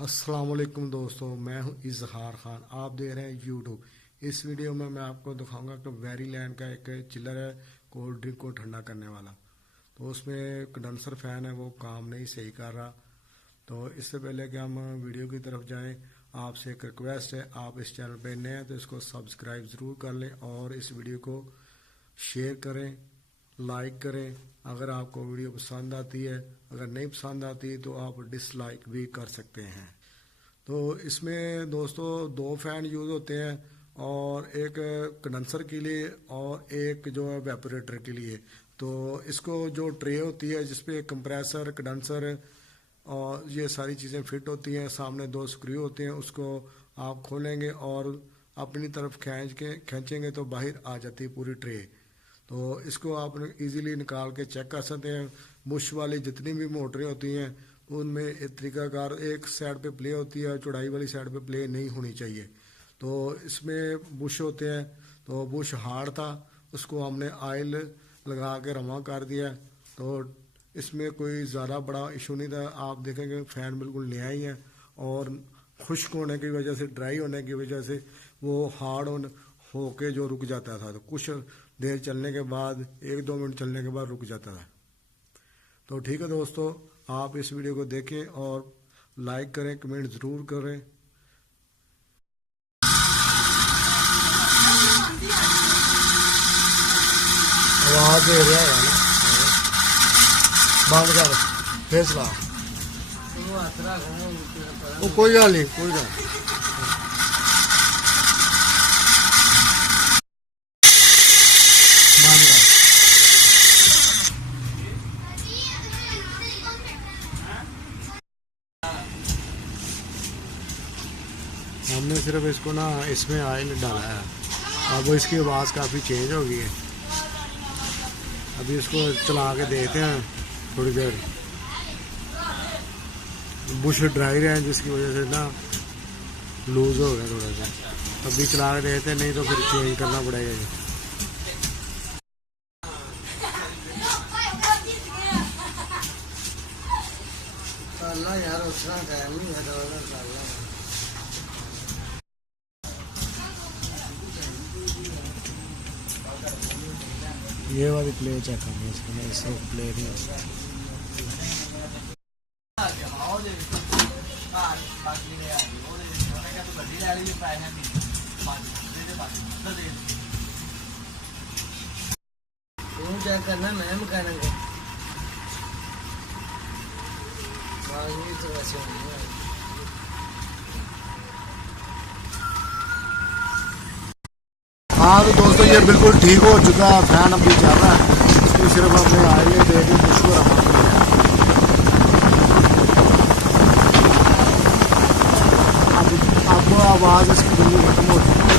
अस्सलाम वालेकुम दोस्तों, मैं हूं इजहार खान। आप देख रहे हैं यूट्यूब। इस वीडियो में मैं आपको दिखाऊंगा कि वेरीलैंड का एक चिलर है कोल्ड ड्रिंक को ठंडा करने वाला। तो उसमें कंडेंसर फ़ैन है, वो काम नहीं सही कर रहा। तो इससे पहले कि हम वीडियो की तरफ जाएं, आपसे एक रिक्वेस्ट है, आप इस चैनल पे नए हैं तो इसको सब्सक्राइब ज़रूर कर लें और इस वीडियो को शेयर करें, लाइक करें। अगर आपको वीडियो पसंद आती है, अगर नहीं पसंद आती तो आप डिसलाइक भी कर सकते हैं। तो इसमें दोस्तों दो फ़ैन यूज़ होते हैं, और एक कंडेंसर के लिए और एक जो है वेपोरेटर के लिए। तो इसको जो ट्रे होती है जिसपे कंप्रेसर, कंडेंसर और ये सारी चीज़ें फिट होती हैं, सामने दो स्क्रू होते हैं, उसको आप खोलेंगे और अपनी तरफ खींचेंगे तो बाहर आ जाती है पूरी ट्रे। तो इसको आप इजीली निकाल के चेक कर सकते हैं। बुश वाली जितनी भी मोटरें होती हैं उनमें एक तरीकाकार, एक साइड पे प्ले होती है, चौड़ाई वाली साइड पे प्ले नहीं होनी चाहिए। तो इसमें बुश होते हैं, तो बुश हार्ड था, उसको हमने ऑयल लगा के रवा कर दिया। तो इसमें कोई ज़्यादा बड़ा इशू नहीं था। आप देखेंगे फ़ैन बिल्कुल नया ही है, और खुश्क होने की वजह से, ड्राई होने की वजह से वो हार्ड होके जो रुक जाता था। तो कुछ देर चलने के बाद, 1-2 मिनट चलने के बाद रुक जाता था। तो ठीक है दोस्तों, आप इस वीडियो को देखें और लाइक करें, कमेंट ज़रूर करें। आवाज़ दे रहा है ना, बंद कर, फिर चला। वो कोई गल नहीं, कोई गल हमने सिर्फ इसको ना इसमें ऑयल डाला है। अब वो इसकी आवाज़ काफ़ी चेंज हो गई है। अभी इसको चला के देखते हैं थोड़ी देर। बुश ड्राई रहे जिसकी वजह से ना लूज़ हो गया थोड़ा सा। अभी चला के देखते हैं, नहीं तो फिर चेंज करना पड़ेगा जी। यार उतना टाइम नहीं है। ये वाली प्ले चेक करनी है, इसमें इससे प्ले नहीं होता। चेक करना मैं मकैनिक हाँ। तो दोस्तों ये बिल्कुल ठीक हो चुका है, फैन अभी चल रहा है। इसको सिर्फ अपने आगे दे के मशहूर अब आवाज़ इसकी बिल्कुल खत्म हो चुकी है।